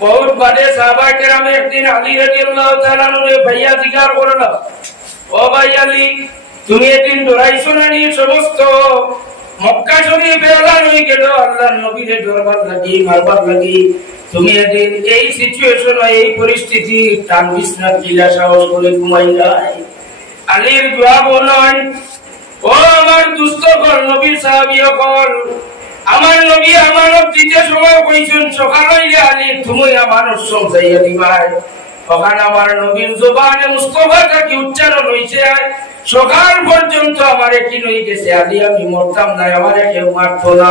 बहुत बड़े साहबा किराम एक दिन अली রাদিয়াল্লাহু তাআলা নুরে ভাইয়া জিজ্ঞাসা করলো, ও ভাই আলী, তুমি এদিন দৌড়াইছো না নি? সমস্ত মক্কা শরীফ এলান হয়ে গেল আল্লাহর নবীর দরবার লাগি মারবার লাগি, তুমি এদিন এই সিচুয়েশন এই পরিস্থিতি টান বিছনা কিলা সাহস করে ঘুমাইলা? আলীর জবাব হলো, ও আমার দুস্থকর নবীর সাহাবীগণ, আমার নবী আমানত দিতে সময় কইছেন সকাল হইলে আলী তুমি আমানত সমঝাইয়া দিবাই। তখন আমার নবীর জবানে মুস্তাফাটা কি উচ্চারণ হইছে, সকাল পর্যন্ত আমারে কি নই গেছে আলী আমি মরতাম না, আমারে কেউ মারতো না।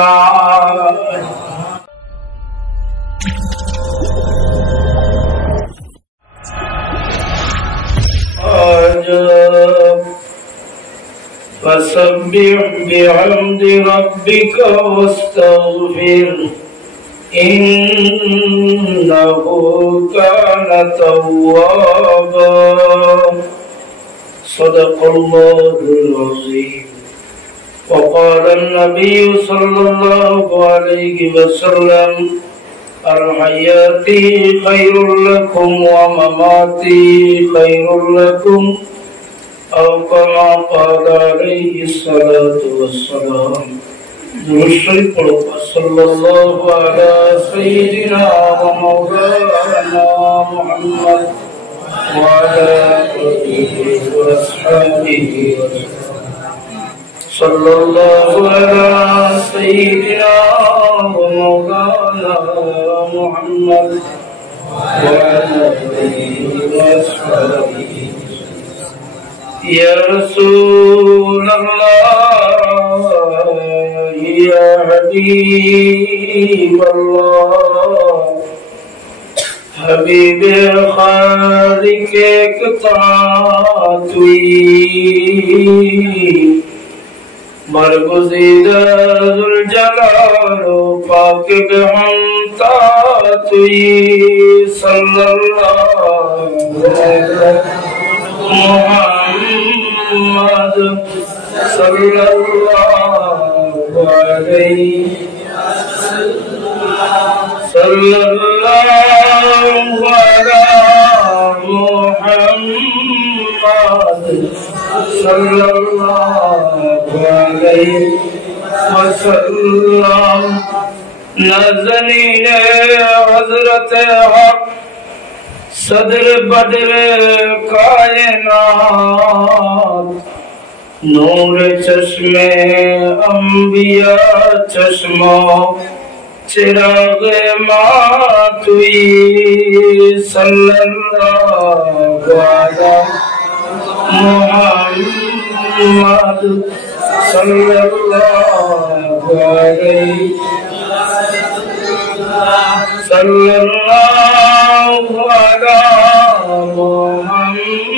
فسبح بحمد ربك واستغفر إنه كان توابا صدق الله العظيم وقال النبي صلى الله عليه وسلم الحياة خير لكم ومماتي خير لكم أو كما قال عليه الصلاة والسلام صلى الله على سيدنا ومولانا محمد وعلى آله وأصحابه صلى الله على سيدنا ومولانا محمد وعلى آله وأصحابه يا رسول الله يا حبيب الله حبيب خالق كتاتوي برگزیدہ ذوالجلال پاک بہمتاتوی صلی اللہ علیہ محمد صلی اللہ علیہ صلی اللہ علی محمد صلی اللہ علیہ وسلم نازنین حضرت حق صدر بدر کائنات نور چشم انبیاء چشمو چراغ ماتوی صلی اللہ علی محمد صلی اللہ علیہ صلی اللہ علی محمد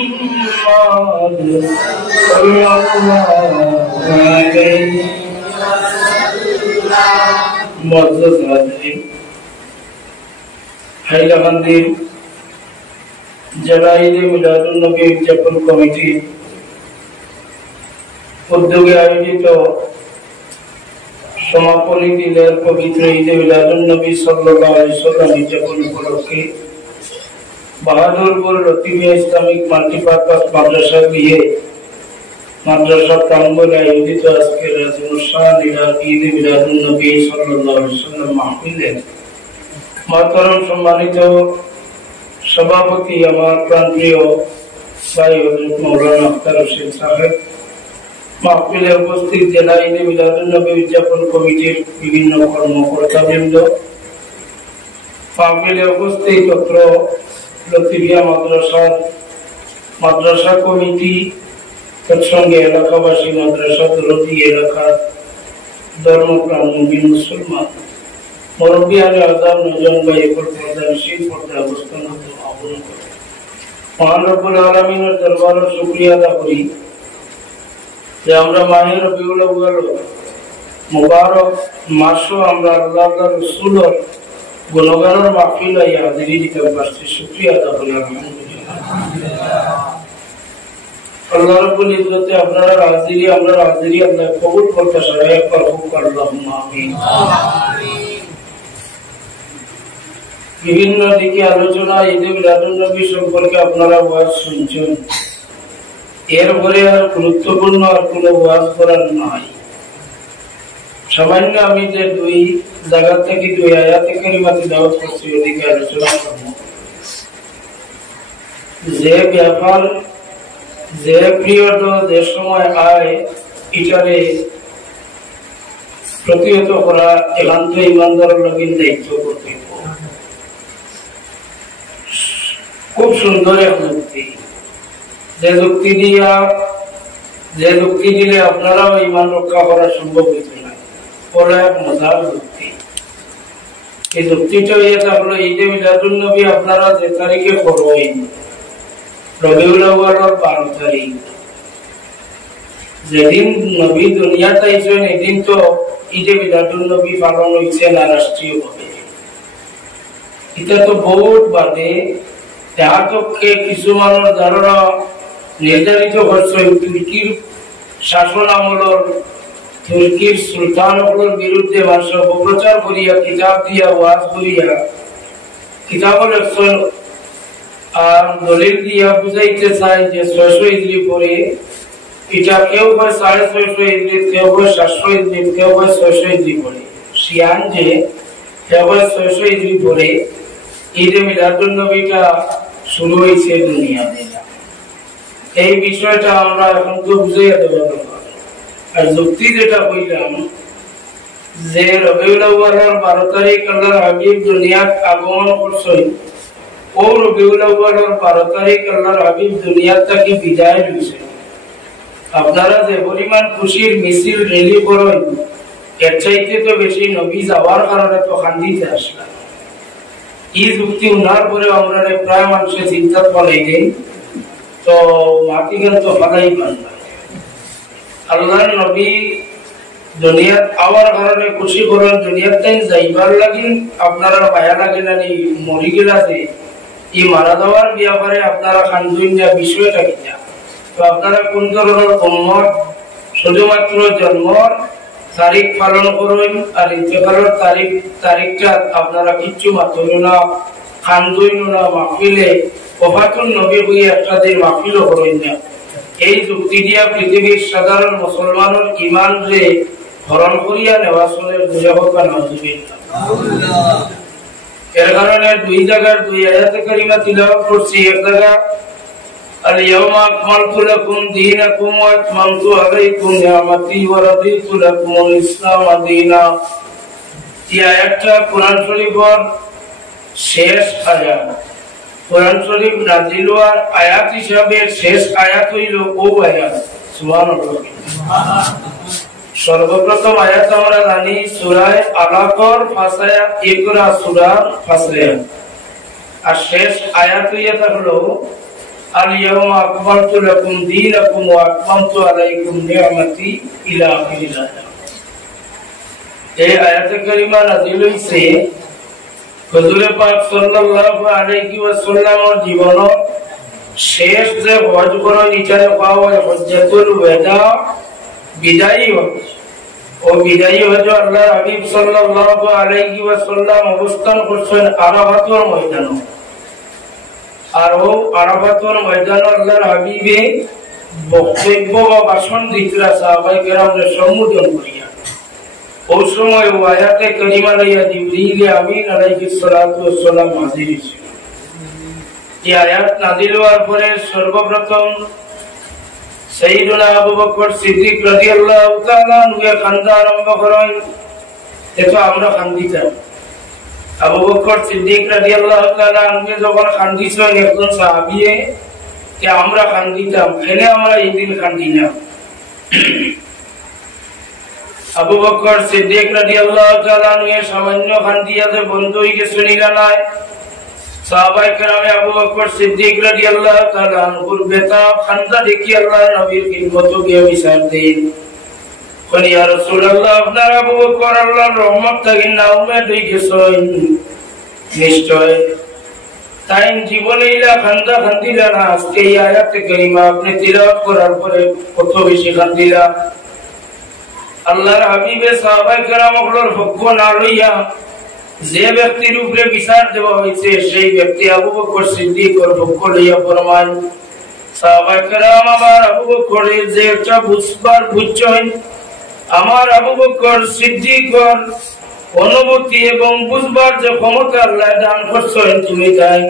صلی اللہ علیہ معزز حاضرین হাইলাকান্দির জেলা ঈদে মিলাদুন নবী উদযাপন কমিটি উদ্যোগে আয়োজিত সমাপনী দিনের পবিত্র ঈদে মিলাদুন নবী সাল্লাল্লাহু আলাইহি ওয়াসাল্লাম উদযাপন উপলক্ষে বাহাদুরপুর লতিফিয়া ইসলামিক মাল্টিপারপাস মাদ্রাসা গৃহে মাদ্রাসা প্রাঙ্গণে আয়োজিত আজকের রাজমুশান ঈদে মিলাদুন নবী সাল্লাল্লাহু আলাইহি ওয়াসাল্লাম মাহফিলে মাহতারাম সম্মানিত সভাপতি আমার প্রাণপ্রিয় ভাই হযরত মাওলানা আখতার হোসেন সাহেব, মাহফিলে উপস্থিত জেলা ঈদে মিলাদুন নবী উদযাপন কমিটির বিভিন্ন কর্মকর্তাবৃন্দ, মাহফিলে উপস্থিত অত্র লতিফিয়া মাদ্রাসা কমিটি, তৎসঙ্গে এলাকাবাসী, মাদ্রাসা দরদি এলাকার ধর্মপ্রাণ মুমিন মুসলমান, মুরব্বিয়ানে আযম, নজম ভাই, পর্দানশীল, পর্দা অবস্থান আবরণ করে মহান রব্বুল আলামিনের দরবারে শুকরিয়া আদা করি যে আমরা মাহে রবিউল আউয়াল মুবারক মাসও আমরা আল্লাহর রাসূলের গুণগানের মাহফিল আই হাজিরি দিতে পারছি। শুকরিয়া আদা করি আলহামদুলিল্লাহ। আল্লাহ রাব্বুল ইজ্জতে আপনারা হাজিরি, আমরা হাজিরি আল্লাহ কবুল করতে সহায় করুক, আল্লাহুম্মা আমিন। বিভিন্ন দিকে আলোচনা ঈদে মিলাদুন নবী সম্পর্কে আপনারা ওয়াজ শুনছেন। এরপরে আর গুরুত্বপূর্ণ আর কোনো ওয়াজ করার নাই। সামান্য আমি যে দুই জায়গা থেকে দুই আয়াতে কারিমাতে দাওয়াত করছি ওদিকে আলোচনা করব। যে ব্যাপার যে পিরিয়ড যে সময় আয় এটারে প্রতিহত করা একান্ত ইমানদারের লগিন দায়িত্ব কর্তব্য। খুব সুন্দর এক যুক্তি, যে যুক্তি দিলে আপনারাও ইমান রক্ষা করা সম্ভব হইত না, বড় এক মজার যুক্তি। এই যুক্তিটা এটা হলো ঈদে মিলাদুন নবী আপনারা যে তারিখে করবেন রবিউল আউয়ালের 12 তারিখ, যেদিন নবী দুনিয়াতে আইছেন এদিন তো ঈদে মিলাদুন নবী পালন হইছে না রাষ্ট্রীয়ভাবে। এটা তো বহুত বাদে যাহাতকে কিছু মানুষ ধারণা নির্ধারিত করছে তুর্কির শাসন আমলের তুর্কির সুলতানগুলোর বিরুদ্ধে মানুষ অপপ্রচার করিয়া কিতাব দিয়া ওয়াজ করিয়া কিতাব লেখছেন আর দলিল দিয়া বুঝাইতে চায় যে 600 ইজরি পরে এটা কেউ হয় 650 ইজরি, কেউ হয় 700 ইজরি, কেউ হয় 600 ইজরি পরে। শিয়ান যে কেউ হয় 600 ইজরি পরে ঈদে মিলাদুন নবীটা শুরু হয়েছে দুনিয়াতে। এই বিষয়টা আমরা এখন তো বুঝাইয়া দেব। আর যুক্তি যেটা কইলাম যে রবিউল আউয়ালের 12 তারিখ আল্লাহর হাবিব দুনিয়াত আগমন করছেন, ও রবিউল আউয়ালের 12 তারিখ আল্লাহর হাবিব দুনিয়াত থেকে বিদায় নিয়েছেন। আপনারা যে পরিমাণ খুশির মিছিল রেলি করেন এর চাইতে তো বেশি নবী যাওয়ার কারণে তো খান্দিতে আসলাম। এই যুক্তি উনার পরে আমরা প্রায় মানুষের চিন্তা ফলাই দেই, তো মাতিগেন তো ফালাই পান না। আল্লাহর নবী দুনিয়াত আওয়ার কারণে খুশি করেন, দুনিয়ার টাইম যাইবার লাগিন আপনারা মায়া লাগে না মরি গেলা যে এই মারা যাওয়ার ব্যাপারে আপনারা খান্দুন না বিষয়টা কিনা। তো আপনারা কোন ধরনের উম্মত শুধুমাত্র জন্মর তারিখ পালন করুন আর ইন্তেকালের তারিখটা আপনারা কিচ্ছু মাতুন না, খান্দুন না, মাহফিলে ওফাতুন নবী হয়ে একটা দিন মাহফিলও করেন না। এই যুক্তি দিয়া পৃথিবীর সাধারণ মুসলমানের ইমান রে হরণ করিয়া নেওয়া চলে বুঝাবা নাউজুবিল্লাহ। এর কারণে দুই জায়গার দুই আয়াতে কারিমা তিলাওয়াত করছি। এক জায়গা اليوم أكملت لكم دينكم وأتممت عليكم نعمتي ورضيت لكم الإسلام دينا। এই আয়াতটা কোরআন শরীফের শেষ আয়াত। কোরআন শরীফ নাযিল হওয়ার আয়াত হিসাবে শেষ আয়াত হইল ও আয়াত। সুবহানাল্লাহ। সর্বপ্রথম আয়াত আমরা জানি সূরা আলাকর ফাসায়া ইকরা সূরা ফাসিয়া, আর শেষ আয়াত হইয়া হলো اليوم أكملت لكم دينكم وأتممت عليكم نعمتي إلى آخر الآية। এই আয়াতে কারিমা নাযিল হইছে হুজুর পাক সাল্লাল্লাহু আলাইহি ওয়াসাল্লামের জীবনের শেষ যে হজ করার ইচ্ছায় পাওয়া হজ্জাতুল ওয়াদা বিদায়ী হজ। ও বিদায়ী হজ আল্লাহর হাবিব সাল্লাল্লাহু আলাইহি ওয়াসাল্লাম অবস্থান করছেন আরাফাতের ময়দানে। আর ও আরাফাতের ময়দানে আল্লাহর হাবিবে বক্তব্য বা ভাষণ দিতরা সাহাবায়ে কেরামদের সম্বোধন করিয়া। ওই সময় ও আয়াতে কারিমা লইয়া জিবরিল আমিন আলাইহিস সালাতু ওয়াস সালাম হাজির ছিল। এই আয়াত নাযিল হওয়ার পরে সর্বপ্রথম সাইয়্যিদুনা আবু বকর সিদ্দিক রাদিয়াল্লাহু তাআলা আনহু খান্দা আরম্ভ করেন। এটা আমরা খান্দিতাম। আবু বকর সিদ্দিক রাদিয়াল্লাহু তাআলা আনহু যখন খান্দিছেন একজন সাহাবীয়ে যে আমরা খান্দিতাম, এনে আমরা এই দিন খান্দি না। আবু বকর সিদ্দিক রাদিয়াল্লাহু তাআলা আনহু সামান্য খান্দিয়াতে বন্ধ হয়ে গেছেন না। সাহাবায়ে কেরামে আবু বকর সিদ্দিক রাদিয়াল্লাহু তাআলা আনহুর বেতা খান্দা দেখি আল্লাহর নবীর খিদমতে গিয়ে বিচার দেন। কোন ইয়া রাসূলুল্লাহ আপনার আবু বকর আল্লাহর রহমত থেকে না উম্মত হয়ে গেছেন নিশ্চয়, তাই জীবনে ইলা খান্দা খান্দিলা না। আজকে এই আয়াতে কারিমা আপনি তিলাওয়াত করার পরে কত বেশি খান্দিলা। আল্লাহর হাবিবে সাহাবায়ে কেরামগুলোর পক্ষ না লইয়া যে ব্যক্তির উপরে বিচার দেওয়া হয়েছে সেই ব্যক্তি আবু বকর সিদ্দিকের পক্ষ লইয়া ফরমান, সাহাবায়ে কেরাম আমার আবু বকরের যে একটা বুঝবার বুঝছেন, আমার আবু বকর সিদ্দিকের অনুভূতি এবং বুঝবার যে ক্ষমতা আল্লাহ দান করছেন তুমি তাই।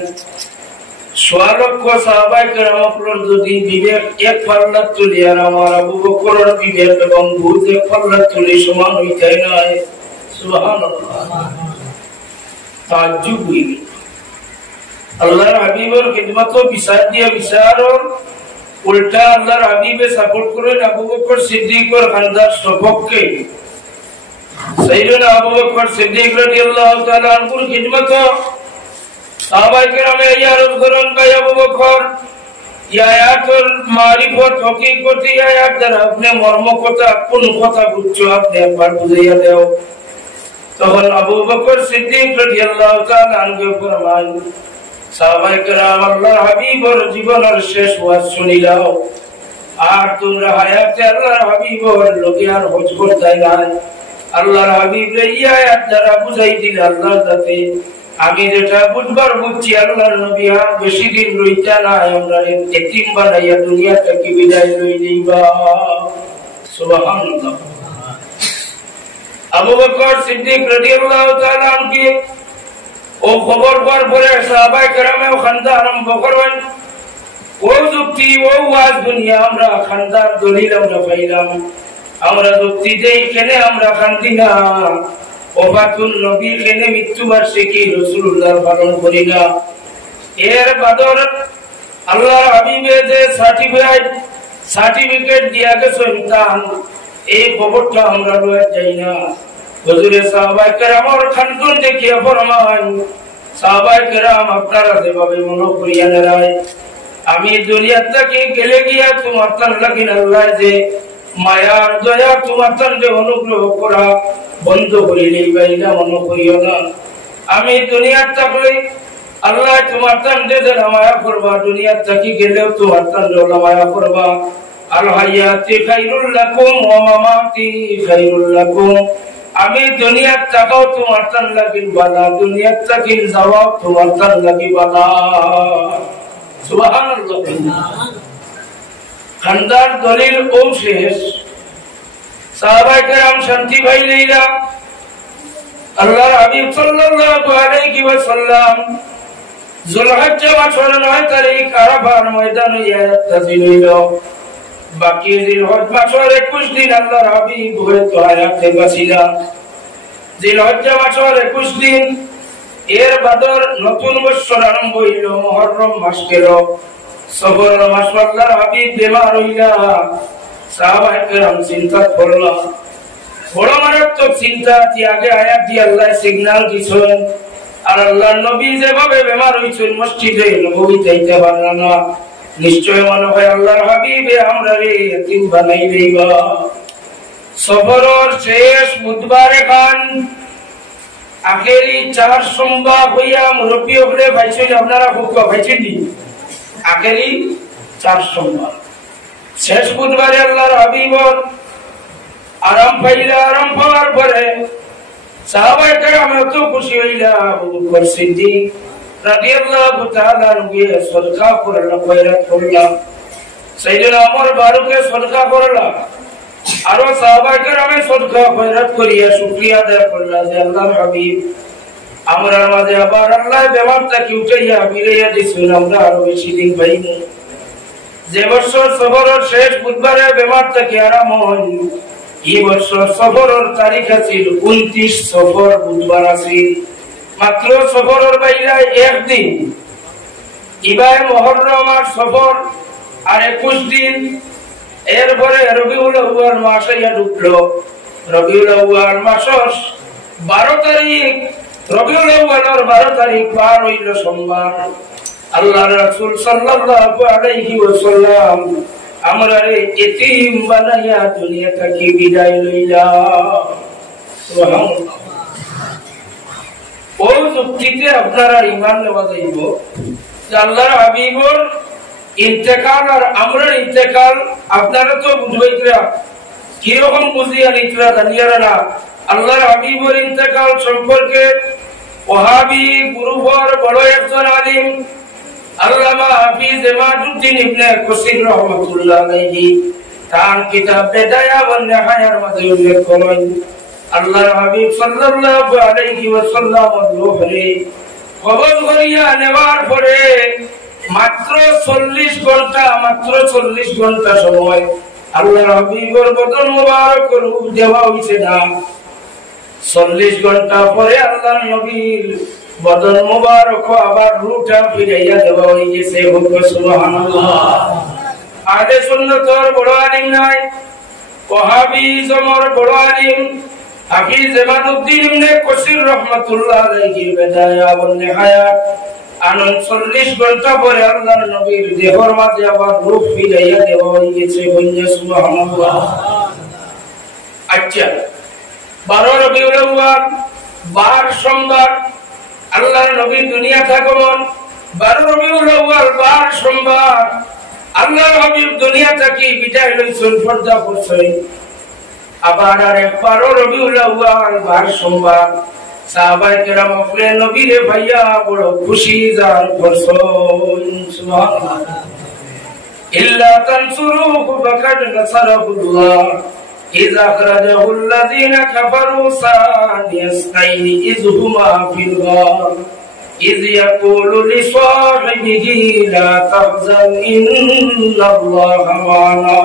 সোয়ালক্ষ সাহাবায়ে কেরাম যদি বিবেক এক পাল্লা তুলি আর আমার আবু বকরের বিবেক এবং বুঝ এক পাল্লা তুলি সমান হইতে নয়। সুবহানাল্লাহ, তাজ্জুব হইবে। আল্লাহর হাবিবের খিদমত বিচার দিয়া বিচারর উল্টা আল্লাহর হাবিবে সাপোর্ট করেন আবু বকর সিদ্দিকের খানদার সপক্ষে। সাইয়েদনা আবু বকর সিদ্দিক রাদিয়াল্লাহু তাআলা আনহুর খিদমত সাহাবায়ে কেরামে ইয়ারত করেন ভাই আবু বকর ইয়া আয়াতুল মারিফত হকিকতি আয়াত দ্বারা আপনি মর্ম কথা কোন কথা বুঝছো আপনি একবার বুঝাইয়া দাও। তখন আবু বকর সিদ্দিক রাদিয়াল্লাহু তাআলা আনহু ফরমান, সাহাবায়ে কেরাম আল্লাহর হাবিবের জীবনের শেষ ওয়াজ শুনিলাও, আর তোমরা হায়াতে আল্লাহর হাবিবের লোকে আর হজ করতে নাই। আল্লাহর হাবিব এই আয়াত দ্বারা বুঝাই দিল আল্লাহর যাতে আমি যেটা বুঝবার বুঝছি আল্লাহর নবী আর বেশি দিন রইতা নাই, আমরা এতিম বানাইয়া দুনিয়া থেকে বিদায় লই দিবা। সুবহানাল্লাহ। আবু বকর সিদ্দিক রাদিয়াল্লাহু তাআলা আনহু ও খবর পাওয়ার পরে সাহাবায়ে কেরামে খান্দা আরম্ভ করেন। ও যুক্তি ও ওয়াজ দুনিয়া আমরা খান্দার দলিল আমরা পাইলাম, আমরা যুক্তি দেই কেনে আমরা খান্দি না, ওফাতুল নবী কেনে মৃত্যুবার্ষিকী রাসূলুল্লাহ পালন করি না। এর বাদর আল্লাহর হাবিবে যে সার্টিফিকেট দিয়া গেছেন তান এই খবরটা আমরা লয়ে যাই না। হুজুরে সাহাবায়ে কেরামের খানদন দেখিয়া ফরমান, সাহাবায়ে কেরাম আপনারা যেভাবে মনে করিয়া নেয় আমি দুনিয়া থেকে গেলে গিয়া তোমার তার লাগিন আল্লাহ যে মায়ার দয়া তোমার তান্ডে অনুগ্রহ করা বন্ধ করিলেই বাইলা মনে করিও না। আমি দুনিয়ার থাকলে আল্লাহ তোমার তান্ডে যে মায়া করবা, দুনিয়ার থেকে গেলেও তোমার তান্ডে মায়া করবা। আল হায়াতি খায়রুল লাকুম ওয়া মামাতি খায়রুল লাকুম, আমি দুনিয়ার থাকাও তোমার তান লাগিন বালা, দুনিয়ার থেকে যাওয়া তোমার তান লাগি বালা। সুবহানাল্লাহ। খানদার দলিল ও শেষ। সাহাবায়ে কেরাম শান্তি পাইলেইরা আল্লাহর হাবিব সাল্লাল্লাহু আলাইহি ওয়াসাল্লাম যুলহজ্জা মাসের 9 তারিখ আরাফার ময়দানে ইয়াতাজিল হইল। বাকি জিলহজ মাসের 21 দিন আল্লাহর হাবিব হয়তো হায়াতে বাঁচিলা। জিলহজ্জা মাসের 21 দিন এর বাদর নতুন বছর আরম্ভ হইল, মুহররম মাস গেল। সফর মাস আল্লাহর হাবিব বেমার হইলা। সাহাবায়ে কেরাম চিন্তা করলা, বড় মারাত্মক চিন্তা। আগে আয়াত দিয়ে আল্লাহ সিগন্যাল দিছেন, আর আল্লাহর নবী যেভাবে বেমার হইছেন মসজিদে নববী যাইতে পারলা না, নিশ্চয় মনে হয় আল্লাহর হাবিবে আমরা রে এতিম বানাই দেবা। সফরের শেষ বুধবারে খান আখেরি 4 সোমবার হইয়া মুরব্বী হলে ভাইছেন, আপনারা খুব ভাইছেন নি আখেরি 4 সোমবার শেষ বুধবারে আল্লাহর হাবিবর আরাম পাইলা। আরাম পাওয়ার পরে সাহাবায়ে কেরাম এত খুশি হইলা, আবু বকর সিদ্দিক রাদিয়াল্লাহু তাআলা আনহু সদকা করলেন, খয়রাত করলেন। সাইয়েদনা ওমর ফারুকে সদকা করলেন, আরো সাহাবায়ে কেরাম সদকা খয়রাত করিয়া শুকরিয়া আদায় করলেন যে আল্লাহর হাবিব আমরা মাঝে আবার আল্লাহ বেমারটা কি উঠাইয়া বিরাইয়া দিছেন, আমরা আরো বেশি দিন পাইমু। যে বছর সফরের শেষ বুধবারে বেমারটা কি আরাম হয়, এই বছর সফরের তারিখ আছিল 29 সফর বুধবার আছিল। মাত্র সফরের বাইরে একদিন, ইবাই মুহররম আর সফর আর 21 দিন। এরপরে রবিউল আউয়াল মাস আইয়া ঢুকলো। রবিউল আউয়াল মাসের 12 তারিখ, রবিউল আউয়ালের 12 তারিখ পার হইল সোমবার। আল্লাহর রাসূল সাল্লাল্লাহু আলাইহি ওয়াসাল্লাম আমরারে এতিম বানাইয়া দুনিয়া থেকে বিদায় লইলা। সুবহানাল্লাহ। ওই যুক্তিতে আপনারা ঈমান নেওয়া যাইব যে আল্লাহর হাবিবর ইন্তেকাল আর আমরার ইন্তেকাল আপনারা তো বুঝবাইতরা, কিরকম বুঝিয়া নিতরা জানিয়ারা না। আল্লাহর হাবিবর ইন্তেকাল সম্পর্কে ওহাবি গ্রুপের বড় একজন আলিম আল্লামা হাফিজ ইমাদউদ্দিন ইবনে কাসির রাহমাতুল্লাহ আলাইহি তার কিতাব বিদায়া ওয়ান নিহায়ার মধ্যে উল্লেখ করেন আল্লাহর হাবিব সাল্লাল্লাহু আলাইহি ওয়াসাল্লাম রূহে কবজ করিয়া নেওয়ার পরে মাত্র 40 ঘন্টা সময় আল্লাহর হাবিবের বদন মুবারক রূহ দেওয়া হইছে না 40 ঘন্টা পরে আল্লাহর নবীর বদন মুবারক আবার রূহটা ফিরাইয়া দেওয়া হইছে সুবহানাল্লাহ আদে সুন্নতর বড় আলিম নাই ওহাবি জমর বড় আলিম হাফিজ ইমাদউদ্দিন ইবনে কাসির রাহমাতুল্লাহ আলাইহি বিদায়া ওয়ান নিহায়া 39 ঘন্টা পরে আল্লাহর নবীর দেহর মাঝে আবার রূহ ফিরাইয়া দেওয়া হইছে সুবহানাল্লাহ আচ্ছা 12 রবিউল আউয়াল 12 সোমবার আল্লাহর নবী দুনিয়া আগমন 12 রবিউল আউয়াল 12 সোমবার আল্লাহর হাবিব দুনিয়া থেকে বিদায় লইছেন পর্দা করছেন আবার আর 12 রবিউল আউয়াল 12 সোমবার সাহাবায়ে কেরাম আপনি নবীরে ভাইয়া বড় খুশি জার করছেন সুবহানাল্লাহ ইল্লা তানসুরুহু ফাকাদ নাসারাহুল্লাহ إذ أخرجه الذين كفروا ثاني اثنين إذ هما في الغار إذ يقول لصاحبه لا تحزن إن الله معنا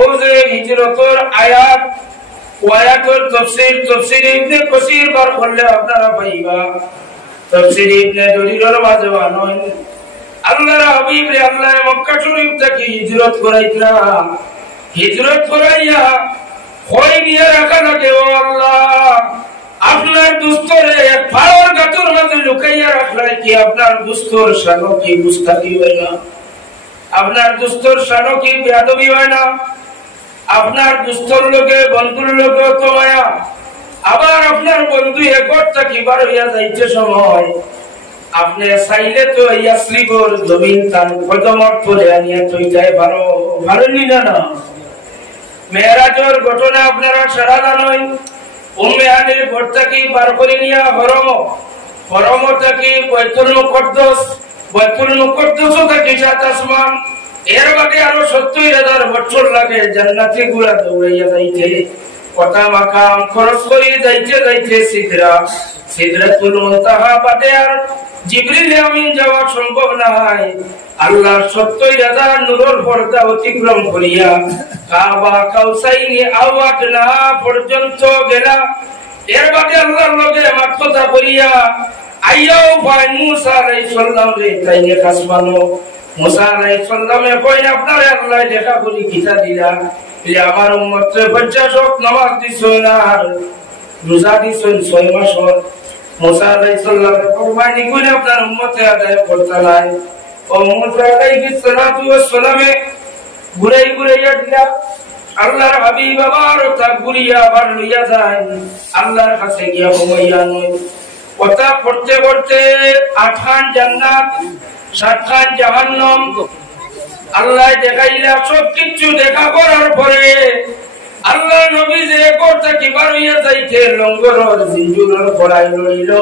ওজে হিজরতের আয়াতের তাফসীর ইবনে কাসির বার করলে আপনারা পাইবা তাফসীর ইবনে জরীরের মাঝে বানান আল্লাহর হাবিব রে আল্লাহ মক্কা শরীফ থেকে হিজরত করাইতরা হিজরত করাইয়া কই নিয়ে রাখা লাগে ও আল্লাহ আপনার দুস্তরে ফাড়র গাতর মাঝে লুকাইয়া রাখলে কি আপনার দুস্তর শানো কি মুস্তাকি হয় না আপনার দুস্তর শানো কি বেয়াদবি হয় না আপনার দুস্তর লোকে বন্ধুর লোকে তো মায়া আবার আপনার বন্ধু একট থাকি বার হইয়া যাইতে সময় আপনি চাইলে তো ইয়াসরিবর জমিন তার কদমত ধরে আনিয়া তৈতায় ভালো নিনা না মেরাজের ঘটনা আপনারা সারা জানেন উম্মে হানির ঘর থেকে বার করে নিয়া হরম থেকে বাইতুল মুকদ্দাস থেকে সাত আসমান এর বাদে আরো 70,000 বছর লাগে জান্নাতে গুলা দৌড়াইয়া যাইতে কথা মাকাম খরচ করে যাইতে সিদরাতুল মুনতাহা বাদে আর জিবরিল আমিন যাওয়া সম্ভব নয় আল্লাহ 70,000 নূরের পর্দা অতিক্রম করিয়া কাবা কাউসাইনি আওয়াদনা পর্যন্ত গেলা এর বাদে আল্লাহর লগে মাকসুদা করিয়া আইয়াও ভাই মুসা আলাইহিস সালাম রে তাইনে কাসমানো মুসা আলাইহিস সালামে কইনা আপনারে আল্লাহ দেখা করি কিতা দিলা এই আমার উম্মতে 50 ওয়াক্ত নামাজ দিছেন আর রোজা দিছেন 6 মাস মুসা আলাইহিস সালাম কুরবানি করে আপনার উম্মতে আদায় করতে নাই ও মুসা আলাইহিস সালামে ঘুরাইয়া দিলা আল্লাহর হাবিব আবার তা ঘুরিয়া আবার লইয়া যায় আল্লাহর কাছে গিয়া ঘুমাইয়া নয় কথা করতে করতে 8 খান জান্নাত 7 খান জাহান্নাম আল্লাহ দেখাইলা সব কিছু দেখা করার পরে আল্লাহ নবী যে করতে কি বার হইয়া যাইতে লঙ্গরের জিঞ্জুরের গলায় লইল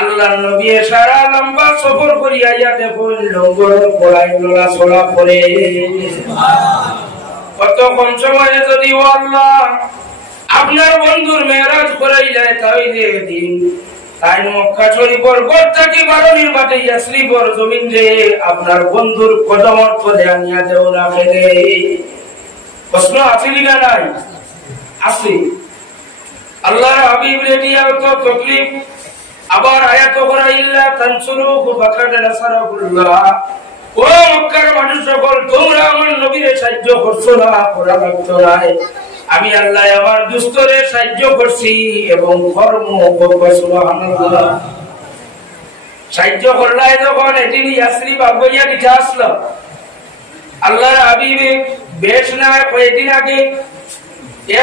আল্লাহ নবী সারা লম্বা সফর করিয়া ইয়া দেখুন লঙ্গরের গলায় লড়া চলা পড়ে কত কম সময়ে যদি ও আল্লাহ আপনার বন্ধুর মেরাজ করাইলে তাইলে দিন তাই মক্কা শরীফের ঘর থেকে বারণীর মাঠে ইয়াসরিবর জমিন রে আপনার বন্ধুর কদমত পদে আনিয়া দেও না ফেলে প্রশ্ন আছে না নাই আছে আল্লাহর হাবিব রে দিয়া তো তকলিফ আবার আয়াত করা ইল্লা তানসুরুহু ফাকাদ নাসারাহুল্লাহ ও মক্কার মানুষ সকল তোমরা আমার নবীরে সাহায্য করছো না করা লাগতো না আমি আল্লাহ আমার দুস্তরে সাহায্য করছি এবং কর্ম সুবহানাল্লাহ সাহায্য করলাই যখন এদিন ইয়াসরিব আবইয়া দিতে আসলো আল্লাহর হাবিব বেশ না কয়েকদিন আগে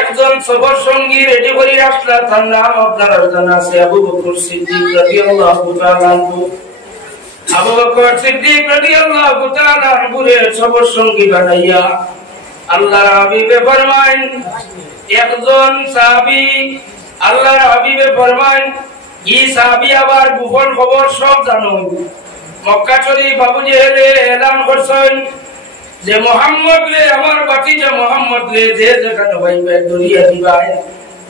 একজন সফর সঙ্গী রেডি করে আসলো তার নাম আপনারা জানা আছে আবু বকর সিদ্দিক রাদিয়াল্লাহু তাআলা আনহু আবু বকর সিদ্দিক রাদিয়াল্লাহু তাআলা আনহু এর সফর সঙ্গী বানাইয়া আল্লাহর হাবিবে ফরমান একজন সাহাবী আল্লাহর হাবিবে ফরমান ই সাহাবী আবার গোপন খবর সব জানো। মক্কা শরীফ বাবু জেহেলে এলান করছেন যে মোহাম্মদ রে, আমার বাতিজা মোহাম্মদ রে, যে যেখানে হইবে দরিয়া দিবাই,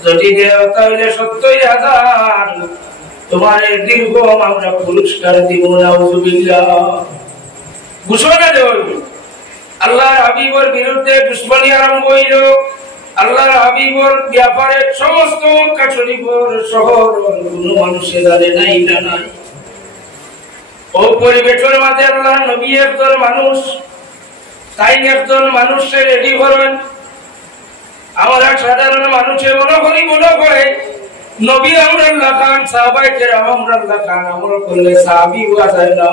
যদি দেও তাহলে ৭০,০০০ তোমার দীর্ঘ আমরা পুরস্কার দিব। নাউযুবিল্লাহ। ঘোষণা দেওয়া হইল। আল্লাহর হাবিবর বিরুদ্ধে দুশ্মনী আরম্ভ হইল। আল্লাহর হাবিবর ব্যাপারে সমস্ত মক্কা শরীফের শহর কোন মানুষের জানে নাই না নাই। ও পরিবেশের মাঝে আল্লাহ নবী একজন মানুষ, তাই একজন মানুষকে রেডি করবেন। আমরা সাধারণ মানুষে মনে করে নবী আমরাল্লাহ খান, সাহাবায়ে কেরাম আমরাল্লাহ খান আমল করলে সাহাবী হওয়া যায় না।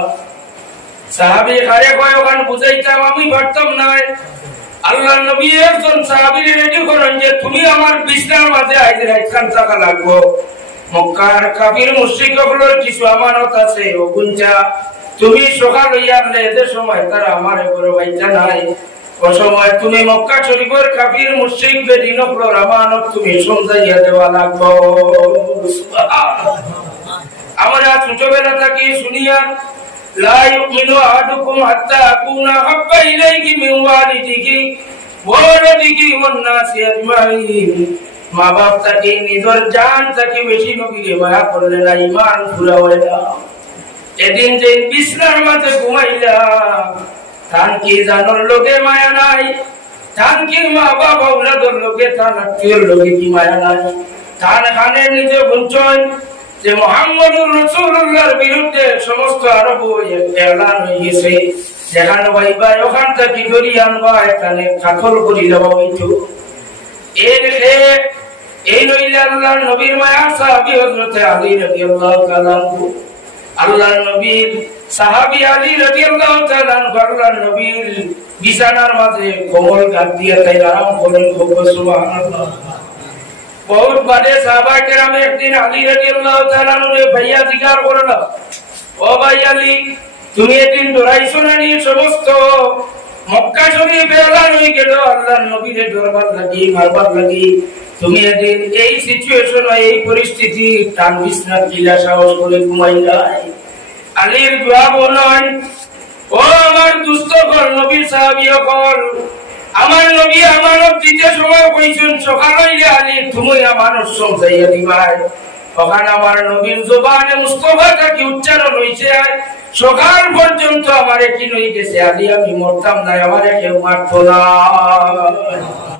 সাহাবী কারে কয় ওখান বুঝাইতাম আমি পারতাম না। আল্লাহ নবী একজন সাহাবীর রেডি করেন যে তুমি আমার বিছনার মাঝে আইতে রাতখান থাকা লাগবো। মক্কার কাফির মুশরিকগুলোর কিছু আমানত আছে, ওগুনটা তুমি সকাল হইয়া এদের সময় তারা আমার উপর বাইচা নাই। ও সময় তুমি মক্কা শরীফের কাফির মুশরিক বেদিনগুলোর আমানত তুমি সমঝাইয়া দেওয়া লাগবো। আমরা ছোটবেলা থেকে শুনিয়া লা ইউমিনু আহাদুকুম হাত্তা আকুনা হাব্বা ইলাইহি মিন ওয়ালিদিহি ওয়া ওয়ালাদিহি ওয়ান নাসি আজমাইন। মা বাপ থেকে নিজের জান থেকে বেশি নবীকে মায়া করলে না, ঈমান পুরা হয় না। এদিন যে বিছনার মাঝে ঘুমাইলা, তান কি জানোর লোকে মায়া নাই? তান কি মা বাপ আওলাদর লোকে, তান আত্মীয়র লোকে কি মায়া নাই? তান খানে নিজে বলছেন যে মুহাম্মদুর রাসূলুল্লাহর বিরুদ্ধে সমস্ত আরব এলান হয়ে গেছে। যেখানে ভাইবা ওখান থেকে ধরিয়ে আনবা, এখানে কাতল করি দেওয়া হইতো। এই নইলে আল্লাহ নবীর মায়া সাহাবী হযরত আলী রাদিয়াল্লাহু তাআলা আনহু, আল্লাহ নবীর সাহাবী আলী রাদিয়াল্লাহু তাআলা আনহু আল্লাহ নবীর বিছানার মাঝে কোমল গাদ দিয়ে তাই আরাম করেন। সুবহানাল্লাহ। বহুত বাদে সাহাবায়ে কেরাম একদিন আলী রাদিয়াল্লাহু তাআলা আনহুর ভাইয়া জিজ্ঞাসা করলো, ও ভাই আলী, তুমি এদিন ডরাইছো না? নিয়ে সমস্ত মক্কা শরীফ এলান হয়ে গেল আল্লাহর নবীর দরবার লাগি মারবার লাগি, তুমি এদিন এই সিচুয়েশন এই পরিস্থিতি টান বিছনা কিলা সাহস করে ঘুমাইলাই? আলীর জবাব নয়, ও আমার দুস্থ কর নবীর সাহাবী কর, আমার নবী আমানত দিতে সময় কইছেন সকাল হইলে আলী তুমি আমানত সমঝাইয়া দিবাই। ওখানে আমার নবীর জবানে মুস্তাফা কি উচ্চারণ হইছে, সকাল পর্যন্ত আমারে কি নই গেছে আলী আমি মরতাম না, আমারে কেউ মারতো না।